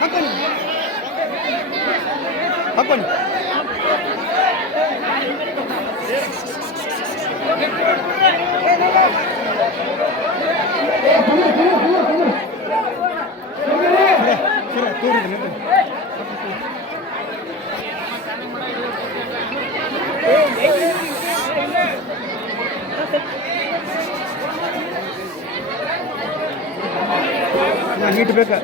ಹಾಕೊಂಡು ನೀಟ್ ಬೇಕಾ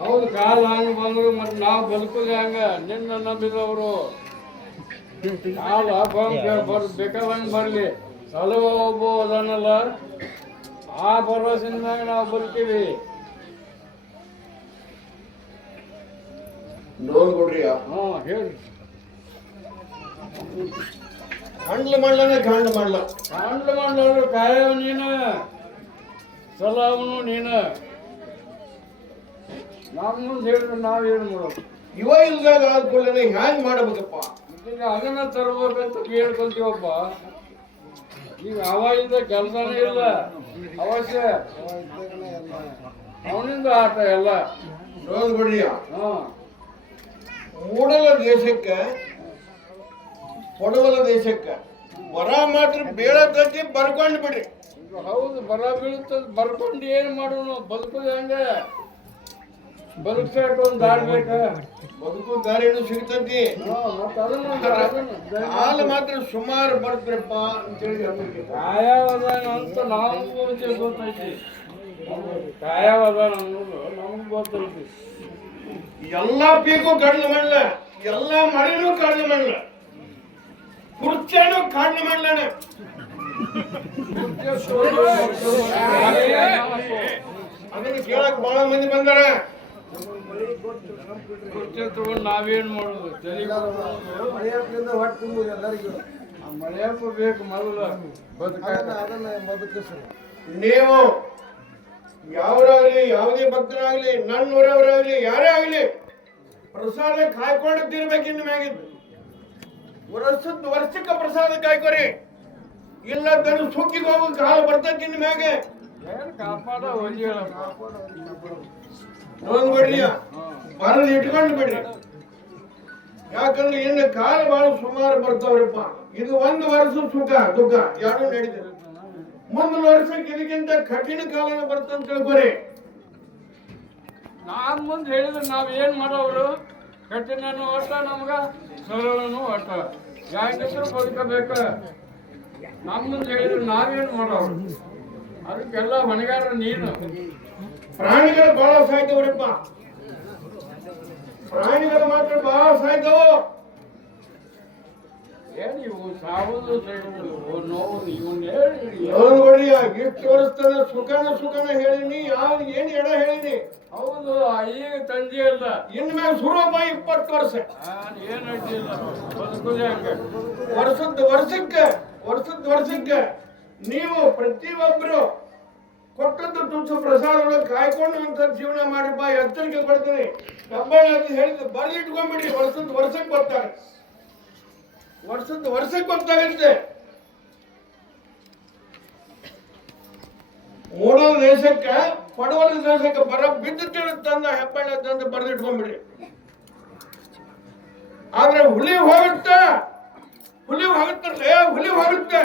ಹೌದು, ಕಾಲ ಹಂಗ ಬಂದ್ರು ಮತ್ತೆ ನಾವು ಬದುಕುದು ಹಂಗ. ನಿನ್ನ ನಂಬಿದವರು ಕಾಲ ಬೇಕಾದಂಗ ಬರ್ಲಿ, ಸಲುವ ಒಬ್ಬ ಅದನ್ನಲ್ಲ, ಆ ಭರವಸೆಯಿಂದಾಗ ನಾವು ಬದುಕೀವಿ. ನೋಡ್ಕೊಡ್ರಿ. ಹೇಳಿ. ಹಂಡ್ಲು ಮಾಡ್ಲಾನ ಕಾಂಡ್ಲು ಮಾಡ್ಲ, ಕಾಂಡ್ಲು ಮಾಡ್ಲಾರು ಕಾಯವ ನೀನ, ಸಲವನು ನೀನ. ನಮ್ಮ ಮುಂದೆ ಹೇಳಿದ್ರೆ ನಾವೇನು ಮಾಡೋದು? ಇವ ಇಲ್ದಾಗ ಆದ್ಕೊಳ್ಳೆ ಹ್ಯಾಂಗ್ ಮಾಡಬೇಕಪ್ಪ? ಈಗ ಅದನ್ನ ತರ್ಬೇಕಂತ ಕೇಳ್ಕೊಂತೀವಪ್ಪ. ಈಗ ಅವಾಗಿಂದ ಕೆಲಸನೇ ಇಲ್ಲ, ಅವಶ್ಯ ಅವನಿಂದ ಆಟ ಎಲ್ಲ. ನೋಡ್ಬಿಡ್ರಿ, ಮೂಡಲ ದೇಶಕ್ಕೆ ಕೊಡವಲ ದೇಶಕ್ಕೆ ಬರ ಮಾತ್ರ ಬೇಡದಕ್ಕೆ ಬರ್ಕೊಂಡು ಬಿಡ್ರಿ. ಹೌದು, ಬರ ಬೀಳುತ್ತದ, ಬರ್ಕೊಂಡು ಏನ್ ಮಾಡೋಣ? ಬದುಕುದು ಹಂಗ, ಬದುಕಬೇಕು, ಒಂದು ದಾರಿ ಬೇಕ. ಬದುಕು ದಾರಿನೂ ಸಿಗ್ತತಿ, ಹಾಲು ಮಾತ್ರ ಸುಮಾರು ಬರ್ತ್ರಪ್ಪ ಅಂತೇಳಿ ಕಾಯವದಾನ ಅಂತ ನಮಗೂ ಗೊತ್ತೈತಿ. ಕಾಯವದಾನ ಅನ್ನೋದು ನಮಗೂ ಗೊತ್ತೈತಿ. ಎಲ್ಲ ಪೀಕು ಕಡ್ಲು ಮಾಡಲ, ಎಲ್ಲ ಮಳೆನೂ ಕಡ್ಲು ಮಾಡಲ, ಕುರ್ಚೇನು ಕಡ್ಲು ಮಾಡ್ಲಾನೆ. ಅದನ್ನು ಕೇಳಕ್ ಬಹಳ ಮಂದಿ ಬಂದಾರ. ಕುರ್ಚಿ ತಗೊಂಡು ನಾವೇನ್ ಮಾಡೋದು? ಮಳೆಯಪ್ಪ ಬೇಕು ಮೊದಲು ಬದುಕ. ನೀವು ಯಾವರಾಗ್ಲಿ, ಯಾವುದೇ ಭಕ್ತರಾಗ್ಲಿ, ನನ್ನೂರವರಾಗ್ಲಿ, ಯಾರೇ ಆಗ್ಲಿ, ಪ್ರಸಾದ ಕಾಯ್ಕೊಂಡು ತಿರ್ಬೇಕು. ಇನ್ನು ಮ್ಯಾಗಿದ್ದು ವರ್ಷಕ್ಕೆ ಪ್ರಸಾದ ಕಾಯ್ಕೊರಿ, ಇಲ್ಲ ತನ್ನ ಸುಕ್ಕಿಗೆ ಹೋಗಕ್ಕೆ ಹಾಲು ಬರ್ತೈತಿ. ಇನ್ನು ಮ್ಯಾಗೆ ಕಾಪಾಡ ನೋಡ್ಬಿಡ್ರಿ, ಬರದು ಇಟ್ಕೊಂಡು ಬಿಡ್ರಿ. ಯಾಕಂದ್ರೆ ಇನ್ನು ಕಾಲ ಬಹಳ ಸುಮಾರು ಬರ್ತಾವ್ರಪ್ಪ. ಇದು ಒಂದು ವರ್ಷ ಸುಖ ದುಃಖ ಯಾರು ನಡೀತದೆ. ಮುಂದಿನ ವರ್ಷಕ್ಕೆ ಇದಕ್ಕಿಂತ ಕಠಿಣ ಕಾಲನ ಬರ್ತಂತ ತಿಳ್ಕೊರಿ. ನಾನ್ ಮುಂದೆ ಹೇಳಿದ್ರೆ ನಾವ್ ಏನ್ ಮಾಡೋರು? ಕಠಿಣನು ಒಟ್ಟ, ನಮ್ಗ ಸರಳನು ಒಟ್ಟ, ಯಾಕಿದ್ರು ಬದುಕಬೇಕ. ನಮ್ಮ ಮುಂದೆ ಹೇಳಿದ್ರೆ ನಾವೇನ್ ಮಾಡೋರು? ಅದಕ್ಕೆಲ್ಲ ಹೊಣೆಗಾರ ನೀನು. ಪ್ರಾಣಿಗಳು ಬಹಳ ಸಾಯ್ತವ್ರಪ್ಪ, ಪ್ರಾಣಿಗಳು ಮಾತ್ರ ಬಹಳ ಸಾಯ್ತವು. ಏನ್ ಇವು ಸಾವುದು ನೋವು ಇವನ್ ಹೇಳಿ ಇಷ್ಟು ವರ್ಷದ ಸುಖನ ಹೇಳಿನಿ, ಯಾವ ಏನ್ ಎಡ ಹೇಳಿನಿ. ಹೌದು, ಈಗ ತಂದೆ ಇಲ್ಲ, ಇನ್ ಮ್ಯಾಗ ಸುರೂಪ 20 ವರ್ಷ ಏನ್ ಅಡ್ಡಿಲ್ಲ, ಬದುಕುದೇ ಹಂಗ. ವರ್ಷಕ್ಕೆ ನೀವು ಪ್ರತಿಯೊಬ್ಬರು ಕೊಟ್ಟದ್ದು ತುಸು ಪ್ರಸಾದಗಳು ಕಾಯ್ಕೊಂಡು ಅಂತ ಜೀವನ ಮಾಡಿಪ್ಪ. ಎಚ್ಚರಿಕೆ ಕೊಡ್ತೀನಿ. ಕಬ್ಬಾಳ ಹೇಳಿದ್ದು ಬರೆದಿಟ್ಕೊಂಡ್ಬಿಡಿ. ವರ್ಷಕ್ಕೆ ಗೊತ್ತಾಗುತ್ತೆ, ವರ್ಷಕ್ಕೆ ಗೊತ್ತಾಗುತ್ತೆ. ಮೂಡಲ ದೇಶಕ್ಕೆ ಪಡವಲ ದೇಶಕ್ಕೆ ಬರ ಬಿದ್ದುತ್ತಿರುತ್ತಂದ ಹೆಬ್ಬಳ್ಳಿ ಅಂತ ಬರೆದಿಟ್ಕೊಂಡ್ಬಿಡಿ. ಆದ್ರೆ ಹುಲಿ ಹೋಗುತ್ತೆ, ಹುಲಿ ಹೋಗುತ್ತೆ.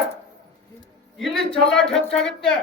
ಇಲ್ಲಿ ಚಲ್ಲಾಟ ಹೆಚ್ಚಾಗುತ್ತೆ.